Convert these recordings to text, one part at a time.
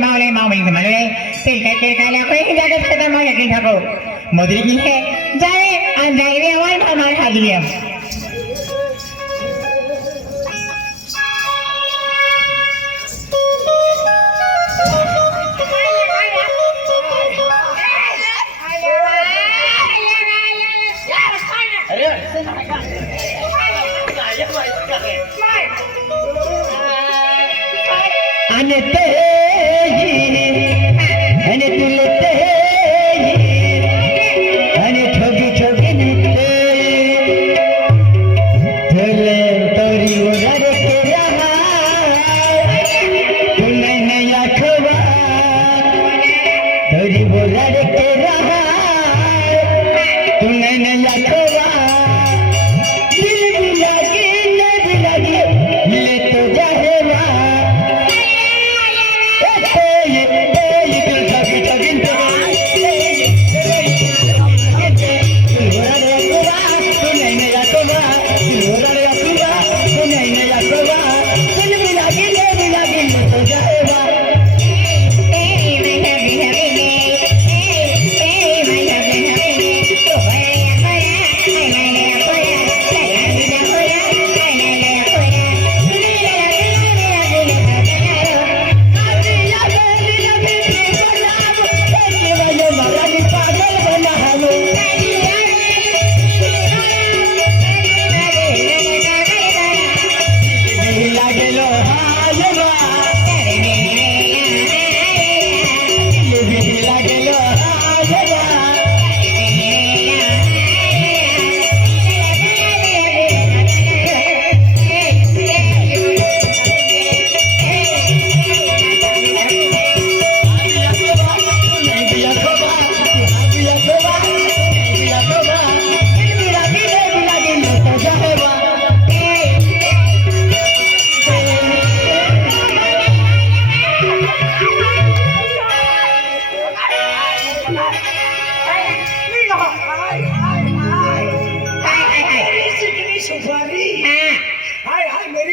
मावले मावली मालूले तिल के काला कोई जाके खत्म हो गया ठाको मदरी की है जाए अंधारे आवाज हमारे हाथ लिया अनते अने तुलते अने छोटी छोटी निकले तेरे तोरी उधर के रहा तूने नया खवा तोरी उधर के रहा तूने नया खवा दिल भी लगी ले तो जाहेवा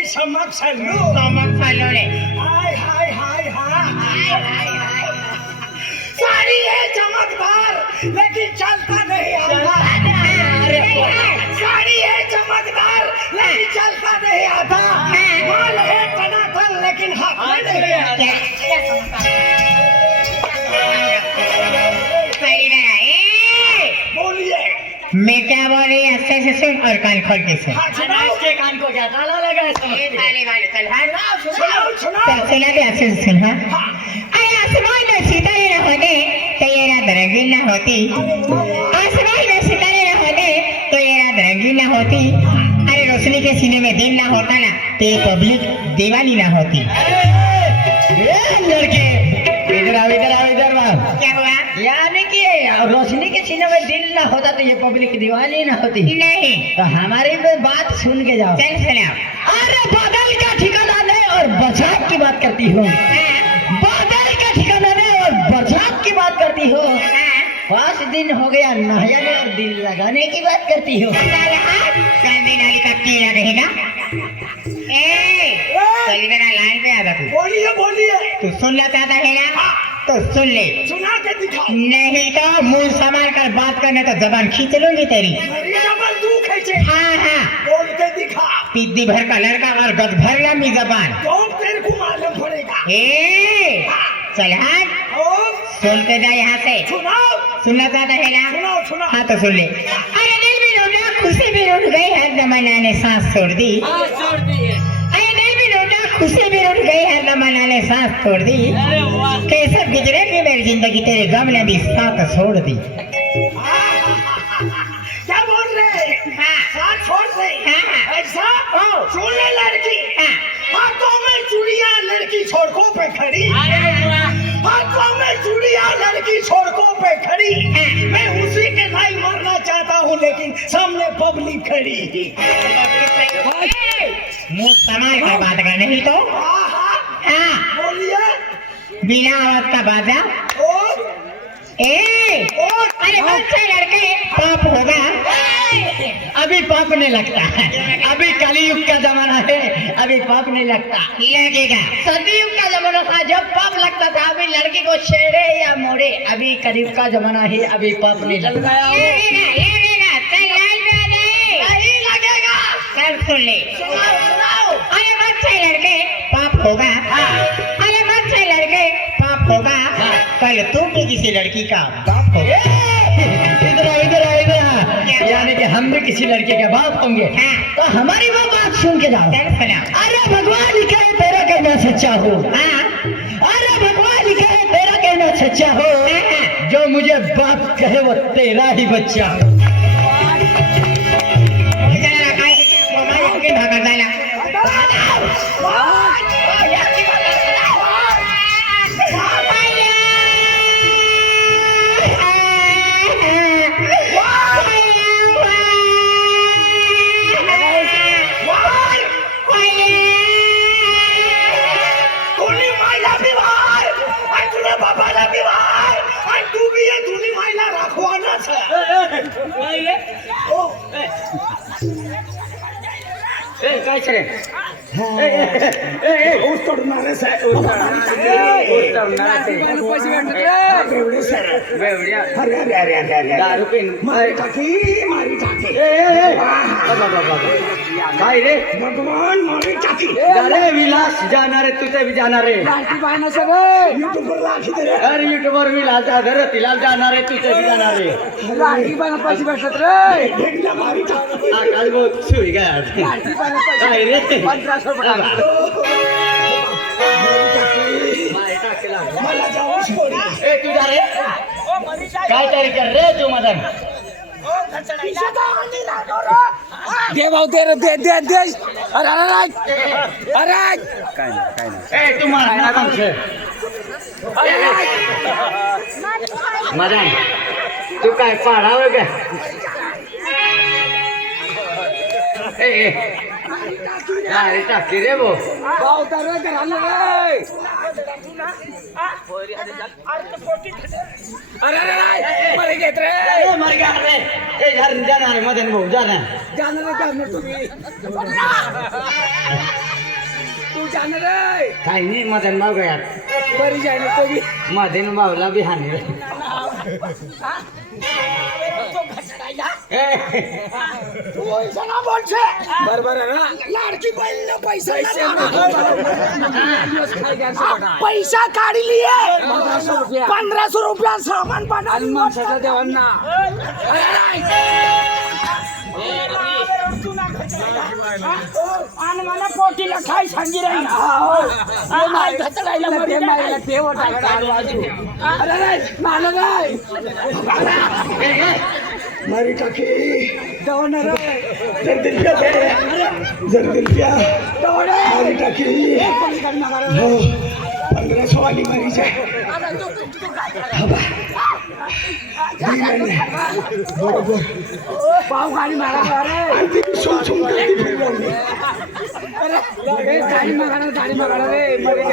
चमक सल्लू रे हाय हाय हाय हाय साड़ी है चमकदार लेकिन चलता नहीं आता साड़ी है चमकदार लेकिन चलता नहीं आता माल है टनाटन लेकिन हाथ में नहीं आता बोलिए मैं क्या बोल रही अच्छे से सुन और कान खोल के सुन के कान को क्या काला लगा है सुनाओ सुना दे अच्छे से सुन हाँ अरे आसमान में सितारे न होते तो ये रात रंगीन न होती आसमान में सितारे न होते तो ये रात रंगीन न होती अरे रोशनी के सीने में दिन न होता ना तो ये पब्लिक दीवानी न होती लड़के इधर आओ क्या हुआ यानी कि रोशनी के सीने में दिल ना होता तो ये पब्लिक दीवानी ना होती नहीं तो हमारी बात सुन के जाओ चल सुनाओ अरे बादल का ठिकाना नहीं और बरसात की बात करती हो बादल का ठिकाना नहीं और बरसात की बात करती हो 5 दिन हो गया नहाने और दिल लगाने की बात करती हो नाली का कीड़ा रहेगा लाइन पे आधा बोलिए बोलिए तू सुनना चाहता है ना तो सुन ले सुना के दिखाओ नहीं तो मुंह संभाल कर बात करने तो जबान खींच लूंगी तेरी हाँ हाँ बोल के दिखा पिद्दी भर का लड़का और गद भर लंबी जबान तो तेरे को मालूम पड़ेगा चल हाँ सुन के जा यहाँ से सुनाओ सुनना चाहता है ना सुनाओ हाँ तो सुन ले अरे दिल भी लौटा खुशी भी लौट गई हर जमाना ने सांस छोड़ दी अरे दिल भी लौटा खुशी भी लौट गई हर जमाना ने सांस छोड़ दी कैसे गुजरे थी मेरी जिंदगी तेरे गम ने भी साथ छोड़ दी क्या बोल रहे साथ छोड़ दे ऐसा सुन ले लड़की हाथों में चूड़ियां लड़की सड़कों पे खड़ी हाथों में चूड़ियां लड़की सड़कों पे खड़ी मैं उसी के लाई मरना चाहता हूँ लेकिन सामने पब्लिक खड़ी मुंह संभाल कर बात कर नहीं तो हाँ बोलिए बिना आवाज का बाजा अरे बच्चे लड़के पाप होगा अभी पाप नहीं लगता है अभी कलयुग का जमाना है अभी पाप नहीं लगता लगेगा सतयुग का जमाना था जब पाप लगता था अभी को छेड़े या मोड़े, अभी करीब का जमाना है, अभी पाप नहीं चल गया। लगेगा चल लाइट में आ जाए नहीं लगेगा। चल सुन ले सुनाओ। अरे बच्चे लड़के पाप होगा अरे बच्चे लड़के पाप होगा कल तुम भी किसी लड़की का बाप होगा इधर यानी कि हम भी किसी लड़के के बाप होंगे। हाँ। तो हमारी वो बात सुन के जाओ। चल सुना अरे भगवान लिखा है तेरा कहना सच्चा हो। हाँ अरे भगवान लिखा है तेरा कहना सच्चा हो। हाँ। जो मुझे बाप कहे वो तेरा ही बच्चा हो। जरा काय मोबाईल कुठे भागात जायला दोन्ही मायला बिवार आणि तुला बाबाला बिवार आणि तू बी ये दोन्ही मायला राखवानच ओ काय रे ऊस तोडणारे साहेब दारू पिन मारी टाकी काय रे भगवान मारी टाकी अरे विलास जाणार आहे तुझे भी जाणार आहे युट्यूबवर राखी दे रे अरे युट्यूबवर विलास जाणार तिला जाणार आहे तुझे भी जाणार आहे भेटला मारी टाकी आकाश बहुत सुई गया काय रे मला जाऊ सोडी ए तू जा रे काय तरी कर रे तू मदन दे भाऊ दे दे दे दे अरे अरे अरे ए तू मार ना पंखे मदन तू काय पाडावं का ए अरे टाकी रे भो भाऊ तर घराला रे अरे अरे मरे घेत रे ए मर गया रे ए जाणार आहे मदन भाऊ जाणार जाणार तुम्ही तू जाणार रे काही नाही मदन भाऊ गया बरी जाणार तुम्ही मदन भाऊला बी हानी तू ऐसा ना बोलছে बरोबर आहे ना लाडकी बहीण पैसा पैसा पैसा काढी लिए 1500 1500 रुपया सामान आणि बनवली माणसाच्या देवांना आणि मला पोटीला खाय सांगी मारी टाकी जर दिलप्या मारी टाकी 1500 वाली मारी जाए बरोबर पाव गाडी मारा रे गाडी मारा रे मरे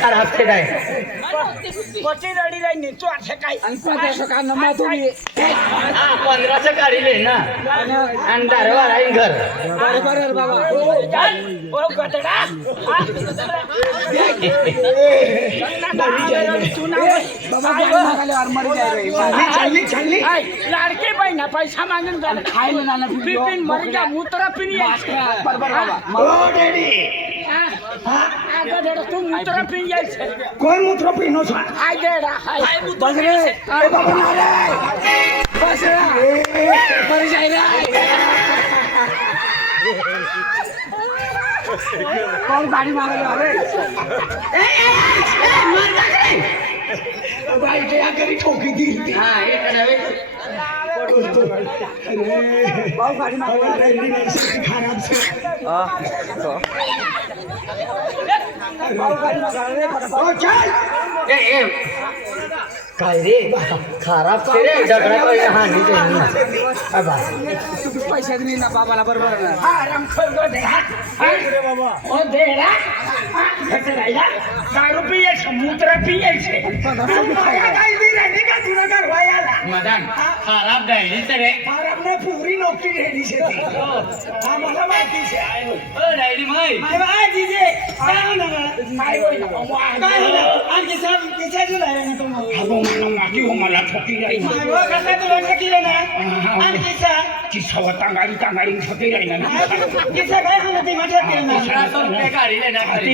खराब से नाही आणि पैसा का नमा तुम्ही 1500 गाडी ले ना आणि दारवार आहे घर बरोबर बाबा लाडके बहिणा पैसा मागून पिन मर जा मूत्र पिन तू मूत्र पिन जायचे कोण मूत्र पिनो हाय देडा हाय बस रे बस रे बरी जाय रे कौन गाड़ी मांगा रे भाई क्या करी ठोकी दी हा इकडे बाऊ गाड़ी मांगा खराब से बाऊ गाड़ी मांगा रे चल ए काय रे खराब से रे दगडा काय हानी देनी अबा तू पैसे नाही ना बाबाला बरोबर ना आराम कर गो दे अरे बाबा ओ देडा खतरायला दारू पिये मूत्र पिये काय दी रे का तुला घर वायाला मदन खराब गाडी रे खराब ना पूरी नोकरी रेडी छे आम्हाला माहिती छे ओ डायरी माई माय जीजे काय ना काय होईल काय आणखी सर किती नाही ना तुम्हाला अगो मला मागी हो मला ठोकी राहील कसं तुला ठोकीलं ना आणखी सर की सवा तांगारी ठोकी राहील ना किसा काय होणार ते माझ्या केलं ना 1500 रुपये काढले ना ते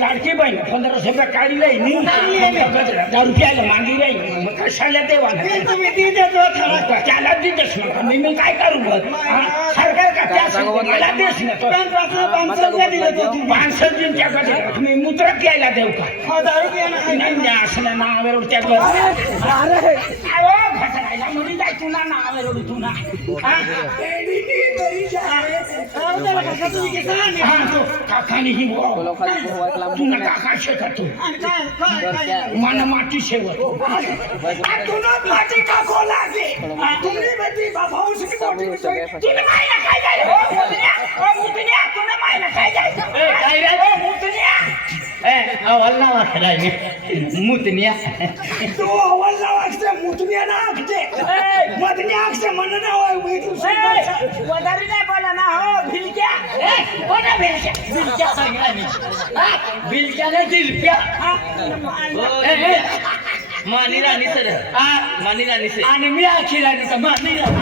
लाडकी बाई 1500 रुपये काढले नाही 1000 रुपयाला मागी राहील मग कशाला देवा तुम्ही ती देतो त्याला देतच नका मी काय करू बघ सरकार का त्या मला देश ना 500 रुपये दिले तो 500 दिन त्याकडे तुम्ही मूत्र प्यायला देऊ का 1000 रुपये नाही असलं नावावर त्याकडे अरे अहो घसरायला मुली जाय तुला नावावर तुला काकानी ही तुला काका शेतात मन माती शेवट तुला माती काको लागे तुम्ही बेटी भाऊ शिकत तुला मायला काय जाय हो मुतन्या तुला मायला काय जाय काय रे हो मुतन्या अवल ना वाटलाय मुतनिया तो अवल नावाचे मुतन्या ना आखते मुतन्या आखते मन ना होय वदारी नाही बोला ना हो भिलक्या कोणा भिलक्या भिलक्या सांगा मी बिलच्या नाही दिलप्या मानी राणी सर मानी राणी सर आणि मी आखी राणी तर मानी राणी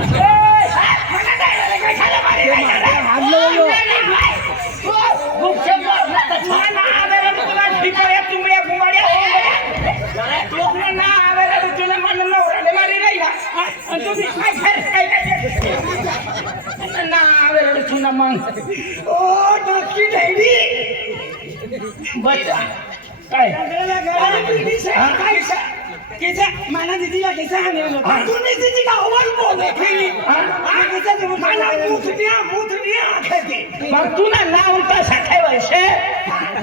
मला दीदीला कैसा तुम्ही दीदी का अव्वल बोले मला मुतनिया आखते मग तुला नाव कसा ठेवायचे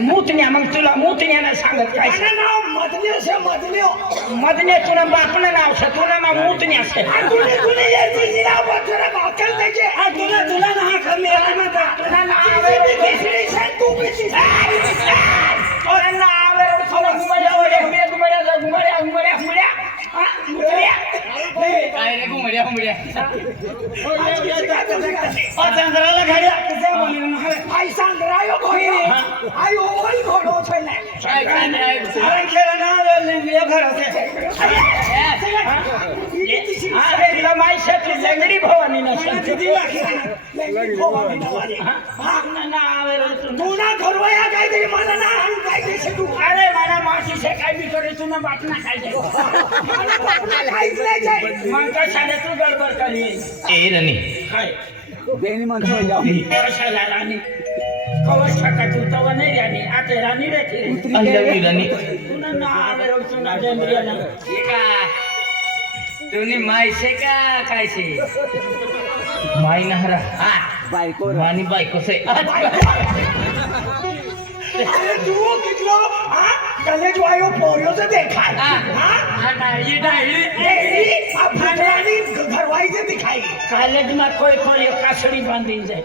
मुतन्या मग तुला मुतन्यानं सांगत काय नाव मदने तुला बापनं नाव तुला नाव मुतन्या तुला दीदीला बचरा भाकल त्याचे तुला ना कमी तुला नाव तू बिची और नाव थोडा घुमड्या काय रे घुमड्या चंद्राला घड्या आई सांगरायो खोई आई ओल घोडो छैन सारंग खेळा ना लिंगले घर होते अरे तिला माई शेती लंगडी भवानी नसेल तिला लंगडी भवानी नवाली तू ना घरवया काहीतरी मला ना काय तू अरे मला माशी से काय बी करे तू ना बाटना खाय जाय मला बाटना खायच नाही जाय मग कशाला तू गडबड करी ए रणी काय बेनी म्हणतो जाऊ कशाला राणी कवच टाका तू तवा नाही राणी आता राणी रे राणी तुला ना आवेरो तुला जंद्रिया ना तुम्ही मायसे का काय से माई नहरा बायको मानी बायको से अरे तू कितलो कॉलेज वायो पोरियोचं देखाय ये डायरी फटाणी घरवाईचे दिखाई कॉलेज में कोई कासड़ी बांधी जाए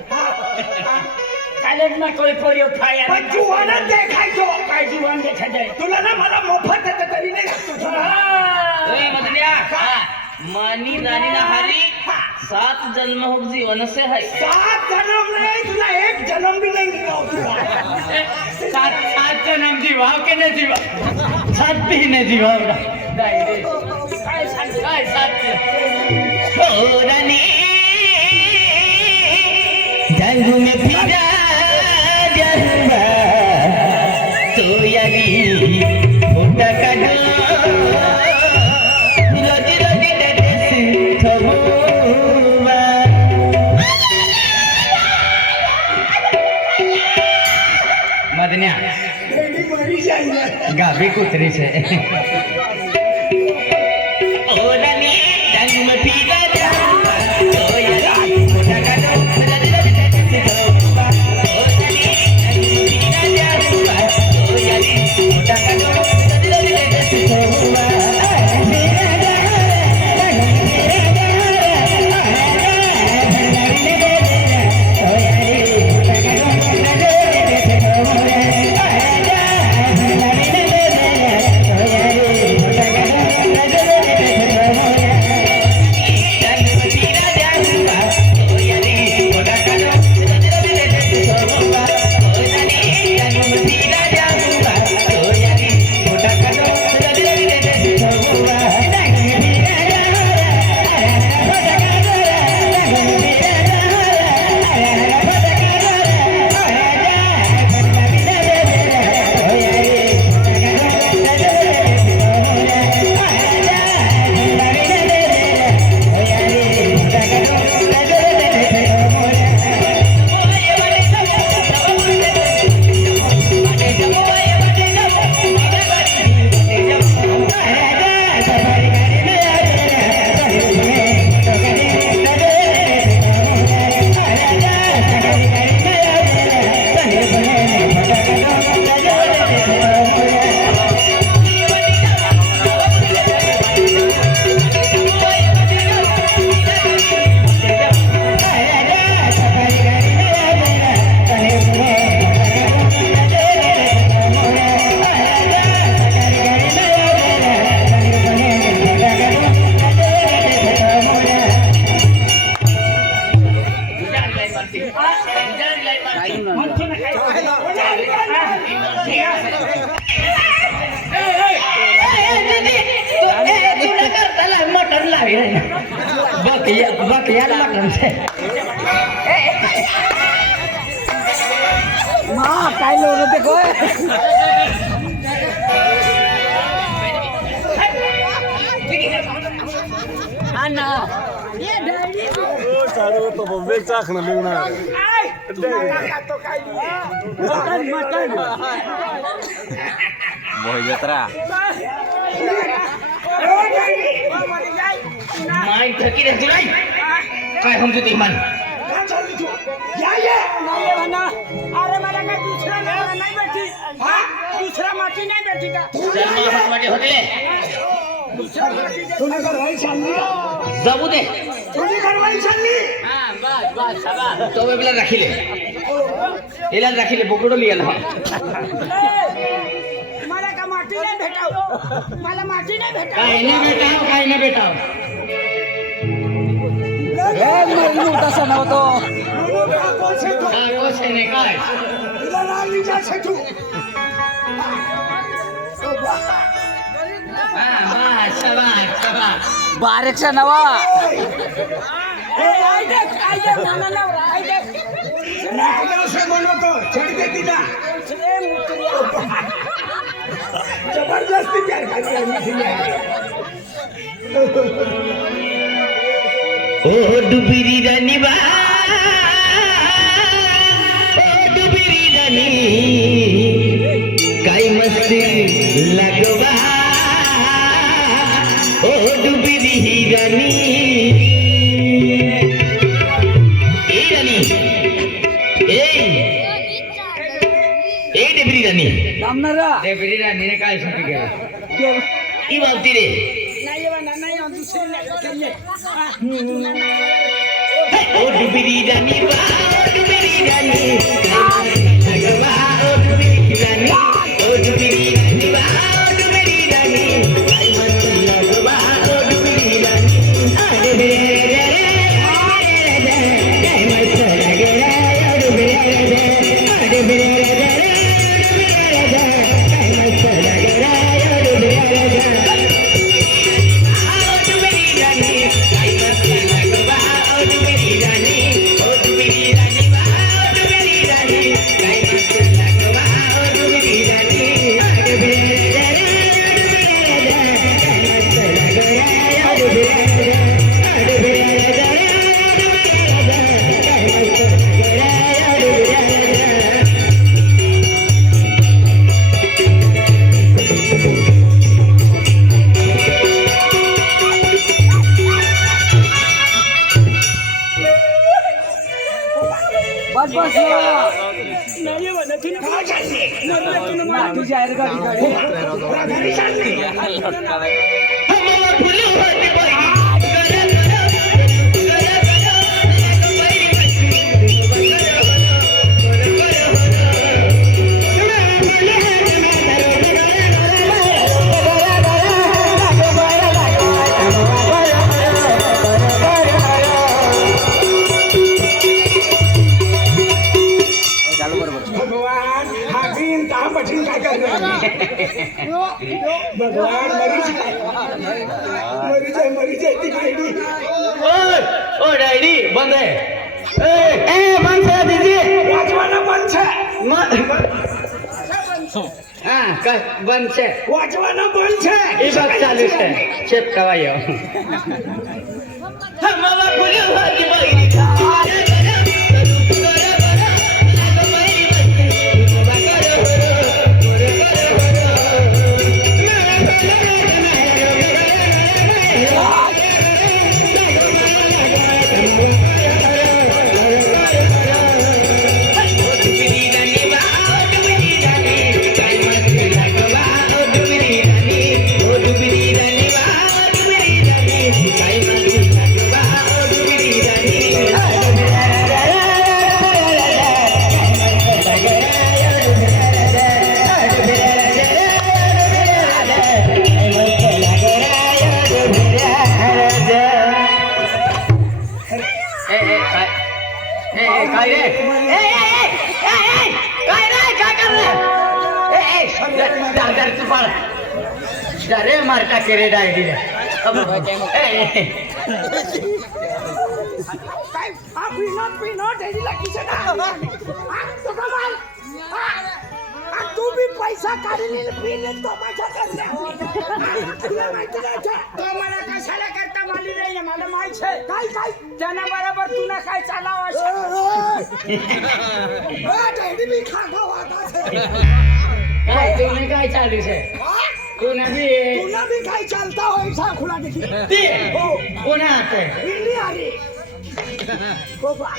कॉलेज में कोई फाया जुवान देखाय तो काय जुवान देखा जाए तुला ना मला मोफत देते तरी नाही तुझा मदनिया मानी रानी नहारी 7 जन्म हो जीवन से है 7 जन्म नहीं तुला एक जन्म भी नहीं मिला तुला 7 जन्म जीवा के नहीं जीवा 7 भी नहीं जीवा काय 7 हो रानी जंग में फिरा जहवा तो यारी मोटा का मदनिया गाभी कुतरी से ओ रानी रंग में पीला जाऊंगा तो यारा मोटा का दो रंग में जाऊंगा ओ रानी रंग में पीला जाऊंगा तो यारी मोटा का दो रंग में जाऊंगा Oh, yeah. तुला करताला मटण लावेल बकऱ्याला मटण मा काय लोक ते काय हा ना तुम्हाला खातो काय मटन मटन जत्रा माय थकी रे तुला काय समजू ते मन अरे मला काय दुसरा नाही भेटी दुसरा माती नाही भेटी का जन्मासाठी होते तुला घरवाई चालली जाऊ दे तुझी घरवाई चालली तो वेबला राखिले एला राखिले बोकडो लियाला मला का माती नाही भेटाव मला माती नाही भेटाव काय नाही बेटाव तसा नव्हतो कोण आहे काय तुला राहिली जा सेठू बारीकशा नवा बनवतो छडके तिला जबरदस्ती प्यार खाली ओ डुबिरी रानी बा ओ डुबिरी रानी काय मस्त लगवा ओ डुबिरी रानी ए रानी ए डुबिरी रानी थांबणारा डुबिरी रानी ने काय सुटी केलं ई बाबती रे ओ डुबिरी रानी बा ओ डुबिरी रानी लगवा ओ डुबिरी रानी ओ डुबिरी रानी बा ओ डुबिरी रानी काय मस्त लगवा ओ डुबिरी रानी अरे रे रे काय मस्त लगे रे ओ डुबिरी रे अरे रे रे काय मस्त लगे रे ओ डुबिरी रे बस बस तुझी आहे का घरी चालली भगवान हा बीन दहा पटीन काय करणार भगवान मरीच आहे ती काढली ओ डायरी बंद है ए बंद है दीजिए वाजवाना बंद छे हाँ काय बंद है वाजवाना बंद छे ई बात चालू है चेप कवायो हम बाबा खुले होती बहिनी Bye. इधर तू पड़ अरे मारका केरे डायरी अब काय पिनोट हे दिला किसे ना तो कमाल तू भी पैसा काढले पिले तो माझा करले तुला माहिती नाही तो मला कशाला करता माली नाही मला माहित आहे काय त्यांना बरोबर तुला काय चालावं असं डेडी मी खागा वाटा काय तुम्ही काय चालू आहे कोणा भी काय चालता हो ऐसा खुला देखी ते कोणा आता इंडी आली कोपा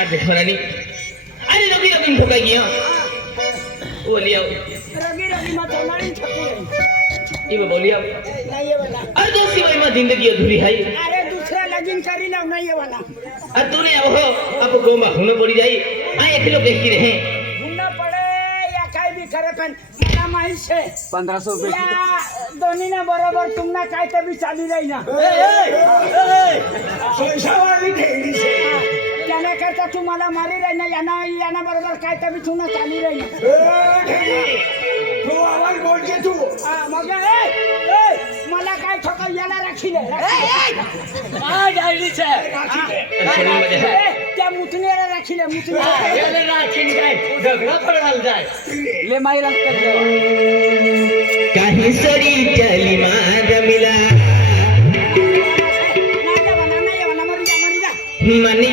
अरे खरानी अरे लोग ये दिन ठोका गया वो लिया रगी मत हमारी छपी ये बोलिया नहीं ये वाला अरे दोस्ती भाई में जिंदगी अधूरी है अरे दूसरे लगीन करी ना नहीं ये वाला अरे तूने अब हो अब गोमा होने पड़ी जाई आ एक लोग देख रहे हुंडा पडे या काय बी करे पण मला माहित छे 1500 रुपये या दोन्हीने बरोबर तुम्हाला काय ते बी चाली जाई ना पैशावाली ठेवली छे त्याने करता तुम्हाला मारी राही ना याना बरोबर काय ते बी तुम्हाला चाली राही ना तू आवाज बोलते तू मग मला काय ठोका याला राखीले डायरी छे त्या मुतनेला राखीले याले राखीन काय झगडा पडवाल जाय ले माई लागतात देवा काही सरी चली मार मिला नाही जवाना मरी जा मनी